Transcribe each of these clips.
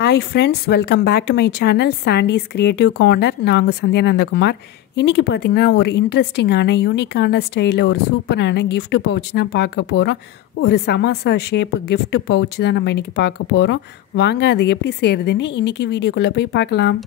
Hi friends, welcome back to my channel Sandy's Creative Corner. நான் சந்தியா நந்தகுமார். இன்னைக்கு பாத்தீங்கன்னா ஒரு இன்ட்ரஸ்டிங்கான யூனிக்கான ஸ்டைல்ல ஒரு சூப்பரான gift pouch தான் பார்க்க போறோம். ஒரு samosa shape gift pouch தான் நம்ம இன்னைக்கு பார்க்க போறோம். வாங்க அது எப்படி செய்யறதுன்னு இன்னைக்கு வீடியோக்குள்ள போய் பார்க்கலாம்.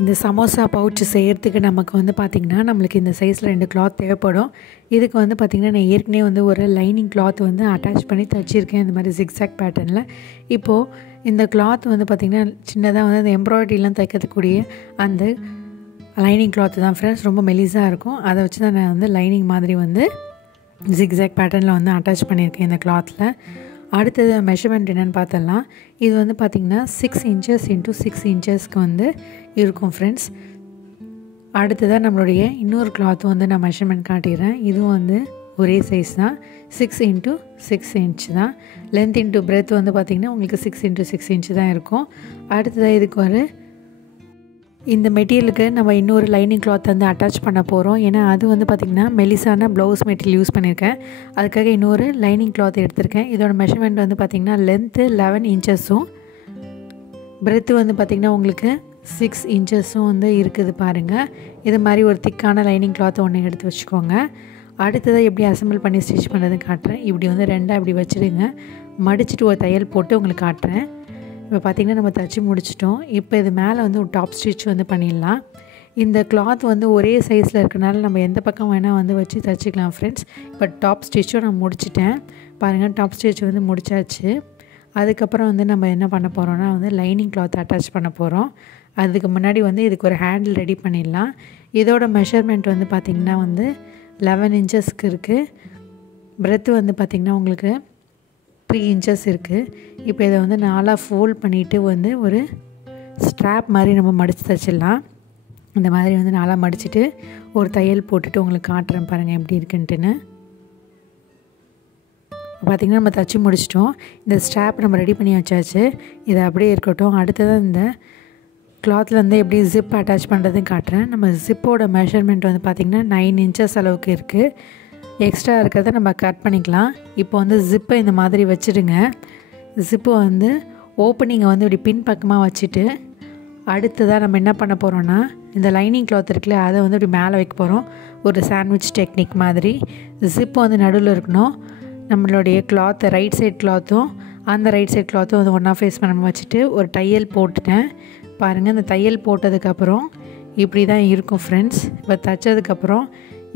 இந்த samosa pouch செய்யிறதுக்கு நமக்கு வந்து பாத்தீங்கன்னா நமக்கு இந்த சைஸ்ல ரெண்டு cloth தேவைப்படும். இதுக்கு வந்து பாத்தீங்கன்னா நான் ஏற்கனவே வந்து ஒரு லைனிங் cloth வந்து அட்டாச் பண்ணி தச்சிருக்கேன் இந்த மாதிரி zigzag patternல. இப்போ இந்த cloth வந்து பாத்தீங்கன்னா சின்னதா வந்து அந்த எம்ப்ராய்டரிலாம் தைக்கக்கூடிய அந்த லைனிங் cloth தான் फ्रेंड्स ரொம்ப மெலிசா இருக்கும். அத வச்சு தான் நான் வந்து லைனிங் மாதிரி வந்து zigzag patternல வந்து அட்டாச் பண்ணிருக்கேன் இந்த clothல. அடுத்து மெஷர்மென்ட் என்னன்னு பார்த்தலாம். இது வந்து பாத்தீங்கன்னா 6 inches into 6 inchesக்கு வந்து இருக்கும் फ्रेंड्स. அடுத்ததா நம்மளுடைய இன்னொரு cloth வந்து நான் மெஷர்மென்ட் காட்டிறேன். இது வந்து ஒரே சைஸ் தான் 6 into 6 inch தான். length into breadth வந்து பாத்தீங்கன்னா உங்களுக்கு 6 into 6 inch தான் இருக்கும். அடுத்ததா இதுக்கு ஒரு இந்த மெட்டீரியலுக்கு நம்ம இன்னொரு லைனிங் cloth வந்து அட்டாச் பண்ண போறோம். ஏனா அது வந்து பாத்தீங்கன்னா மெலிசான blouse மெட்டீரியல் யூஸ் பண்ணிருக்கேன். அதுக்காக இன்னொரு லைனிங் cloth எடுத்துர்க்கேன். இதோட மெஷர்மென்ட் வந்து பாத்தீங்கன்னா length 11 inchஸும் breadth வந்து பாத்தீங்கன்னா உங்களுக்கு 6 inchஸும் வந்து இருக்குது பாருங்க. இது மாதிரி ஒரு திக்கான லைனிங் cloth ஒன்னு எடுத்து வச்சுக்கோங்க. அடுத்ததா எப்படி அசெம்பிள் பண்ணி ஸ்டிட்ச் பண்றதுன்னு காட்றேன். இப்படி வந்து ரெண்டா இப்படி வச்சிடுங்க. மடிச்சிட்டு ஒரு தையல் போட்டு உங்களுக்கு காட்றேன். இப்போ பாத்தீங்கன்னா நம்ம தச்சு முடிச்சிட்டோம். இப்போ இது மேல வந்து ஒரு டாப் ஸ்டிட்ச் வந்து பண்ணிடலாம். இந்த cloth வந்து ஒரே சைஸ்ல இருக்கனால நம்ம எந்த பக்கம் வேணா வந்து வச்சு தச்சிக்கலாம் फ्रेंड्स. இப்போ டாப் ஸ்டிட்சும் நான் முடிச்சிட்டேன். பாருங்க டாப் ஸ்டிட்ச் வந்து முடிச்சாச்சு. அதுக்கு அப்புறம் வந்து நம்ம என்ன பண்ண போறோம்னா வந்து லைனிங் cloth அட்டாச் பண்ண போறோம். அதுக்கு முன்னாடி வந்து இதுக்கு ஒரு ஹேண்டில் ரெடி பண்ணிடலாம். இதோட மெஷர்மென்ட் வந்து பாத்தீங்கன்னா வந்து 11 inchesக்கு இருக்கு. breadth வந்து பாத்தீங்கன்னா உங்களுக்கு 3 inches இருக்கு. இப்போ இத வந்து நாலா ஃபோல்ட் பண்ணிட்டு வந்து ஒரு ஸ்ட்ராப் மாதிரி நம்ம மடிச்சு தச்சிடலாம். இந்த மாதிரி வந்து நாலா மடிச்சிட்டு ஒரு தையல் போட்டுட்டு உங்களுக்கு காட்றேன் பாருங்க எப்படி இருக்குன்னு. பாத்தீங்கன்னா நம்ம தச்சு முடிச்சிட்டோம். இந்த ஸ்ட்ராப் நம்ம ரெடி பண்ணி வச்சாச்சு. இது அப்படியே இருக்கட்டும். அடுத்ததா இந்த clothல வந்து எப்படி zip அட்டாச் பண்றதுன்னு காட்றேன். நம்ம zipோட மெஷர்மென்ட் வந்து பாத்தீங்கன்னா 9 inches அளவுக்கு இருக்கு. எக்ஸ்ட்ரா இருக்கறத நம்ம கட் பண்ணிக்கலாம். இப்போ வந்து zip இந்த மாதிரி வச்சிடுங்க. zip வந்து ஓபனிங்க வந்து இப்படி பின் பக்கமா வச்சிட்டு அடுத்ததா நம்ம என்ன பண்ண போறோம்னா இந்த லைனிங் cloth இருக்குல அத வந்து இப்படி மேல வைக்க போறோம். ஒரு சாண்ட்விச் டெக்னிக் மாதிரி. zip வந்து நடுவுல இருக்கணும். நம்மளுடைய cloth ரைட் சைடு clothம் அந்த ரைட் சைடு clothம் வந்து ஒண்ணா ஃபேஸ் பண்ணாம வச்சிட்டு ஒரு தையல் போட்டுட்டேன். பாருங்க இந்த தையல் போட்டதுக்கு அப்புறம் இப்படி தான் இருக்கும் फ्रेंड्स. இப்போ தச்சதுக்கு அப்புறம்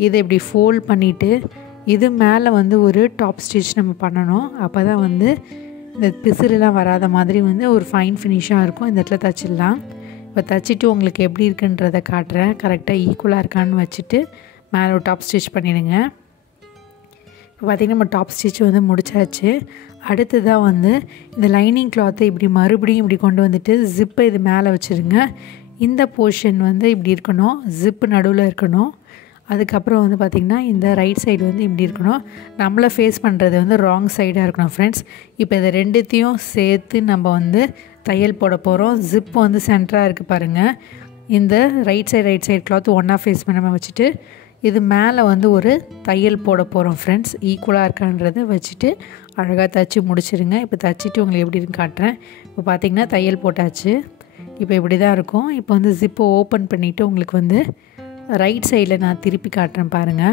இதை இப்படி ஃபோல்ட் பண்ணிட்டு இது மேல வந்து ஒரு டாப் ஸ்டிட்ச் நம்ம பண்ணனும். அப்பதான் வந்து இந்த பிசுறெல்லாம் வராத மாதிரி வந்து ஒரு ஃபைன் ஃபினிஷா இருக்கும். இந்த இடத்துல தச்சிடலாம். இப்போ தச்சிட்டு உங்களுக்கு எப்படி இருக்குன்றத காட்றேன். கரெக்ட்டா ஈக்குவலா இருக்கான்னு வச்சிட்டு மேல ஒரு டாப் ஸ்டிட்ச் பண்ணிடுங்க. இப்போ பாத்தீங்கன்னா நம்ம டாப் ஸ்டிட்ச் வந்து முடிச்சாச்சு. அடுத்ததா வந்து இந்த லைனிங் cloth இப்படி மறுபடியும் இப்படி கொண்டு வந்துட்டு zip இது மேல வச்சிருங்க. இந்த போர்ஷன் வந்து இப்படி இருக்கணும். zip நடுவுல இருக்கணும். அதுக்கு அப்புறம் வந்து பாத்தீங்கன்னா இந்த ரைட் சைடு வந்து இப்படி இருக்கணும். நம்மள ஃபேஸ் பண்றது வந்து ராங் சைடா இருக்கணும் फ्रेंड्स. இப்போ இத ரெண்டுத்தையும் சேர்த்து நம்ம வந்து தையல் போட போறோம். zip வந்து சென்டரா இருக்கு பாருங்க. இந்த ரைட் சைடு cloth ஒண்ணா ஃபேஸ் பண்ணாம வச்சிட்டு இது மேல வந்து ஒரு தையல் போட போறோம் फ्रेंड्स. ஈக்குவலா இருக்கான்றத வச்சிட்டு அழகா தச்சு முடிச்சிருங்க. இப்போ தச்சிட்டு உங்களுக்கு எப்படி இருக்குன்னு காட்றேன். இப்போ பாத்தீங்கன்னா தையல் போட்டாச்சு. இப்போ இப்படி தான் இருக்கும். இப்போ வந்து zip ஓபன் பண்ணிட்டு உங்களுக்கு வந்து ரைட் சைடுல நான் திருப்பி காட்றேன் பாருங்க.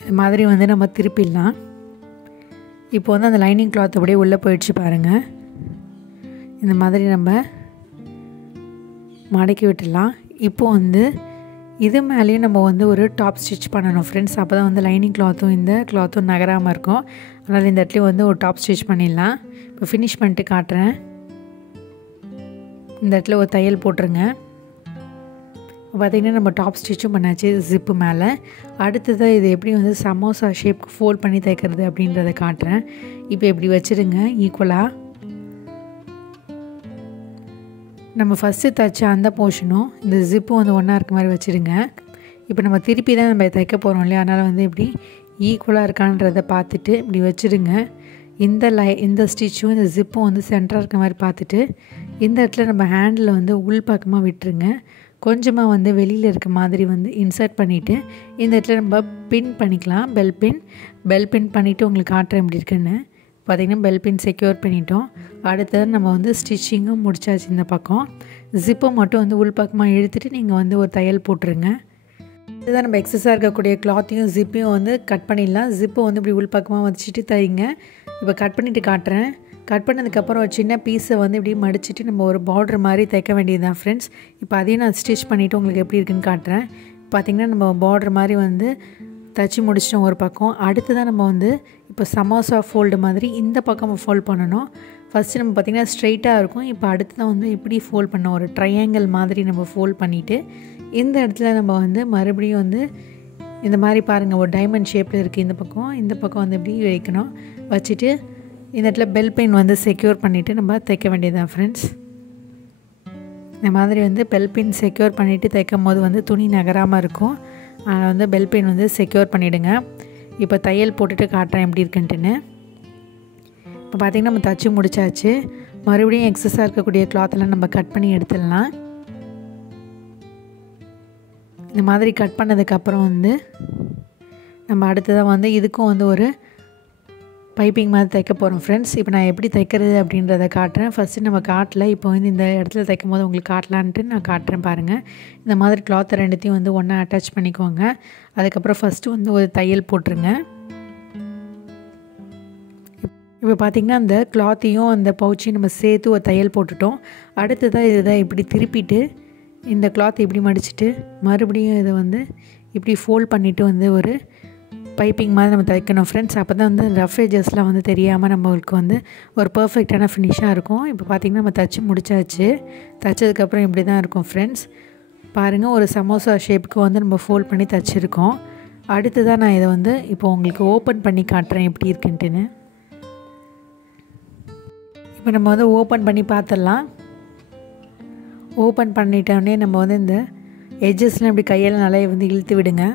இந்த மாதிரி வந்து நம்ம திருப்பிடலாம். இப்போ வந்து அந்த லைனிங் cloth அப்படியே உள்ள போயிடுச்சு பாருங்க. இந்த மாதிரி நம்ம மடக்கி விட்டுடலாம். இப்போ வந்து இது மேலயே நம்ம வந்து ஒரு டாப் ஸ்டிட்ச் பண்ணனும் फ्रेंड्स. அப்பதான் வந்து லைனிங் clothம் இந்த clothம் நகராம இருக்கும். அதனால இந்த இடத்துல வந்து ஒரு டாப் ஸ்டிட்ச் பண்ணிடலாம். இப்போ ஃபினிஷ் பண்ணிட்டு காட்றேன். இந்த இடத்துல ஒரு தையல் போட்டுருங்க. பாத்தீங்கன்னா நம்ம டாப் ஸ்டிட்சும் பண்ணாச்சு zip மேல. அடுத்ததா இது எப்படி வந்து samosa ஷேப்க்கு ஃபோல்ட் பண்ணி தைக்கிறது அப்படின்றத காட்றேன். இப்போ இப்படி வச்சிடுங்க ஈக்குவலா. நம்ம ஃபர்ஸ்ட் தச்ச அந்த போர்ஷனும் இந்த zip வந்து ஒண்ணா இருக்க மாதிரி வச்சிடுங்க. இப்போ நம்ம திருப்பி தான் நம்ம தைக்க போறோம் இல்லையா? அதனால வந்து இப்படி ஈக்குவலா இருக்கான்றத பார்த்துட்டு இப்படி வச்சிடுங்க. இந்த ஸ்டிட்சும் இந்த zipம் வந்து சென்டரா இருக்க மாதிரி பார்த்துட்டு இந்த இடத்துல நம்ம ஹேண்டில் வந்து உள் பக்கமாக விட்டுருங்க. கொஞ்சமாக வந்து வெளியில் இருக்க மாதிரி வந்து இன்சர்ட் பண்ணிவிட்டு இந்த இடத்துல நம்ம பின் பண்ணிக்கலாம். பெல் பின் பண்ணிவிட்டு உங்களுக்கு காட்டுறேன் எப்படி இருக்குன்னு. பார்த்திங்கன்னா பெல் பின் செக்யூர் பண்ணிட்டோம். அடுத்தது நம்ம வந்து ஸ்டிச்சிங்கும் முடிச்சாச்சு. இந்த பக்கம் ஜிப்பை மட்டும் வந்து உள்பக்கமாக இழுத்துட்டு நீங்கள் வந்து ஒரு தையல் போட்டுருங்க. இதுதான் நம்ம எக்ஸஸாக இருக்கக்கூடிய கிளாத்தையும் ஜிப்பையும் வந்து கட் பண்ணிடலாம். ஜிப்பை வந்து இப்படி உள்பக்கமாக வச்சுட்டு தைங்க. இப்போ கட் பண்ணிவிட்டு காட்டுறேன். கட் பண்ணதுக்கப்புறம் ஒரு சின்ன பீஸை வந்து இப்படி மடிச்சுட்டு நம்ம ஒரு பார்டர் மாதிரி தைக்க வேண்டியது தான் ஃப்ரெண்ட்ஸ். இப்போ அதையும் நான் ஸ்டிச் பண்ணிவிட்டு உங்களுக்கு எப்படி இருக்குன்னு காட்டுறேன். பார்த்திங்கன்னா நம்ம பார்டர் மாதிரி வந்து தைச்சி முடிச்சிட்டோம் ஒரு பக்கம். அடுத்து தான் நம்ம வந்து இப்போ சமோசா ஃபோல்டு மாதிரி இந்த பக்கம் ஃபோல்ட் பண்ணணும். ஃபஸ்ட்டு நம்ம பார்த்திங்கன்னா ஸ்ட்ரைட்டாக இருக்கும். இப்போ அடுத்து தான் வந்து இப்படி ஃபோல்ட் பண்ணோம். ஒரு ட்ரையாங்கிள் மாதிரி நம்ம ஃபோல்ட் பண்ணிவிட்டு இந்த இடத்துல நம்ம வந்து மறுபடியும் வந்து இந்த மாதிரி பாருங்கள் ஒரு டைமண்ட் ஷேப்பில் இருக்குது. இந்த பக்கம் வந்து இப்படி வைக்கணும். வச்சுட்டு இந்த இடத்துல பெல் பெயின் வந்து செக்யூர் பண்ணிவிட்டு நம்ம தைக்க வேண்டியதுதான் ஃப்ரெண்ட்ஸ். இந்த மாதிரி வந்து பெல் பின் செக்யூர் பண்ணிவிட்டு தைக்கும் போது வந்து துணி நகராமல் இருக்கும். அதனால் வந்து பெல் பெயின் வந்து செக்யூர் பண்ணிவிடுங்க. இப்போ தையல் போட்டுட்டு காட்டுறேன் எப்படி இருக்குன்ட்டுன்னு. இப்போ பார்த்திங்கன்னா நம்ம தைச்சி முடிச்சாச்சு. மறுபடியும் எக்ஸஸாக இருக்கக்கூடிய கிளாத்தெல்லாம் நம்ம கட் பண்ணி எடுத்துடலாம். இந்த மாதிரி கட் பண்ணதுக்கப்புறம் வந்து நம்ம அடுத்ததாக வந்து இதுக்கும் வந்து ஒரு பைப்பிங் மாதிரி தைக்க போகிறோம் ஃப்ரெண்ட்ஸ். இப்போ நான் எப்படி தைக்கிறது அப்படின்றத காட்டுறேன். ஃபஸ்ட்டு நம்ம காட்டல, இப்போ வந்து இந்த இடத்துல தைக்கும் போது உங்களுக்கு காட்டலான்ட்டு நான் காட்டுறேன் பாருங்கள். இந்த மாதிரி கிளாத்தை ரெண்டுத்தையும் வந்து ஒன்றா அட்டாச் பண்ணிக்கோங்க. அதுக்கப்புறம் ஃபஸ்ட்டு வந்து ஒரு தையல் போட்டுருங்க. இப்போ பார்த்திங்கன்னா அந்த கிளாத்தையும் அந்த பவுச்சையும் நம்ம சேர்த்து ஒரு தையல் போட்டுட்டோம். அடுத்ததாக இதுதான் இப்படி திருப்பிட்டு இந்த கிளாத் இப்படி மடிச்சுட்டு மறுபடியும் இதை வந்து இப்படி ஃபோல்ட் பண்ணிவிட்டு வந்து ஒரு பைப்பிங் மாதிரி நம்ம தைக்கணும் ஃப்ரெண்ட்ஸ். அப்போ தான் வந்து ரஃப் எஜஸ்லாம் வந்து தெரியாமல் நம்மளுக்கு வந்து ஒரு பர்ஃபெக்டான ஃபினிஷாக இருக்கும். இப்போ பார்த்திங்கன்னா நம்ம தைச்சி முடிச்சாச்சு. தைச்சதுக்கப்புறம் இப்படி தான் இருக்கும் ஃப்ரெண்ட்ஸ். பாருங்கள் ஒரு சமோசா ஷேப்புக்கு வந்து நம்ம ஃபோல்ட் பண்ணி தைச்சிருக்கோம். அடுத்ததாக நான் இதை வந்து இப்போ உங்களுக்கு ஓப்பன் பண்ணி காட்டுறேன் எப்படி இருக்குன்ட்டுன்னு. இப்போ நம்ம வந்து ஓப்பன் பண்ணி பார்த்துடலாம். ஓப்பன் பண்ணிட்டோடனே நம்ம வந்து இந்த எட்ஜஸ்லாம் இப்படி கையால் நல்லா வந்து இழுத்து விடுங்க.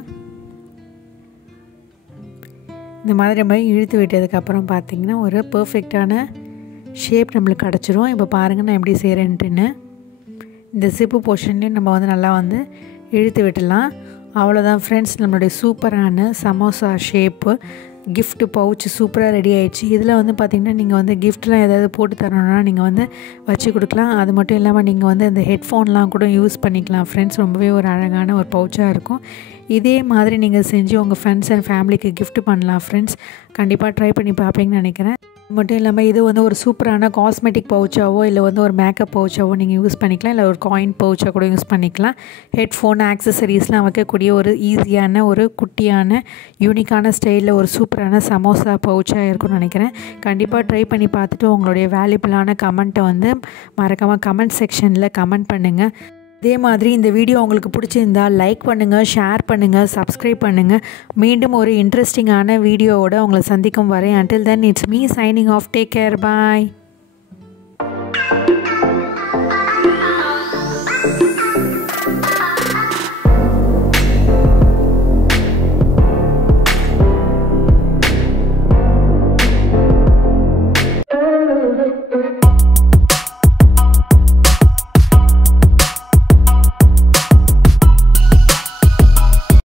இந்த மாதிரி நம்ம இழுத்து விட்டதுக்கப்புறம் பார்த்திங்கன்னா ஒரு பர்ஃபெக்டான ஷேப் நம்மளுக்கு கிடச்சிரும். இப்போ பாருங்கள் நான் எப்படி செய்கிறேன்ட்டுன்னு. இந்த சிப்பு போர்ஷன்லேயும் நம்ம வந்து நல்லா வந்து இழுத்து விட்டுடலாம். அவ்வளோதான் ஃப்ரெண்ட்ஸ், நம்மளுடைய சூப்பரான சமோசா ஷேப்பு கிஃப்ட் பவுச் சூப்பராக ரெடி ஆகிடுச்சு. இதில் வந்து பார்த்திங்கன்னா நீங்கள் வந்து கிஃப்ட்லாம் ஏதாவது போட்டு தரணுன்னா நீங்கள் வந்து வச்சு கொடுக்கலாம். அது மட்டும் இல்லாமல் நீங்கள் வந்து இந்த ஹெட்ஃபோன்லாம் கூட யூஸ் பண்ணிக்கலாம் ஃப்ரெண்ட்ஸ். ரொம்பவே ஒரு அழகான ஒரு பவுச்சாக இருக்கும். இதே மாதிரி நீங்கள் செஞ்சு உங்கள் ஃப்ரெண்ட்ஸ் அண்ட் ஃபேமிலிக்கு கிஃப்ட் பண்ணலாம் ஃப்ரெண்ட்ஸ். கண்டிப்பாக ட்ரை பண்ணி பார்ப்பீங்கன்னு நினைக்கிறேன். அது மட்டும் இல்லாமல் இது வந்து ஒரு சூப்பரான காஸ்மெட்டிக் பவுச்சாவோ இல்லை வந்து ஒரு மேக்கப் பவுச்சாவோ நீங்கள் யூஸ் பண்ணிக்கலாம். இல்லை ஒரு காயின் பவுச்சாக கூட யூஸ் பண்ணிக்கலாம். ஹெட்ஃபோன் ஆக்சசரிஸ்லாம் வைக்கக்கூடிய ஒரு ஈஸியான ஒரு குட்டியான யூனிக்கான ஸ்டைலில் ஒரு சூப்பரான சமோசா பவுச்சாக இருக்கும்னு நினைக்கிறேன். கண்டிப்பாக ட்ரை பண்ணி பார்த்துட்டு உங்களுடைய வேல்யூபிளான கமெண்ட்டை வந்து மறக்காமல் கமெண்ட் செக்ஷனில் கமெண்ட் பண்ணுங்கள். இதே மாதிரி இந்த வீடியோ உங்களுக்கு பிடிச்சிருந்தால் லைக் பண்ணுங்கள், ஷேர் பண்ணுங்கள், சப்ஸ்கிரைப் பண்ணுங்கள். மீண்டும் ஒரு இன்ட்ரெஸ்டிங்கான வீடியோவோட உங்களை சந்திக்கும் வரை until then it's me signing off. Take care. Bye.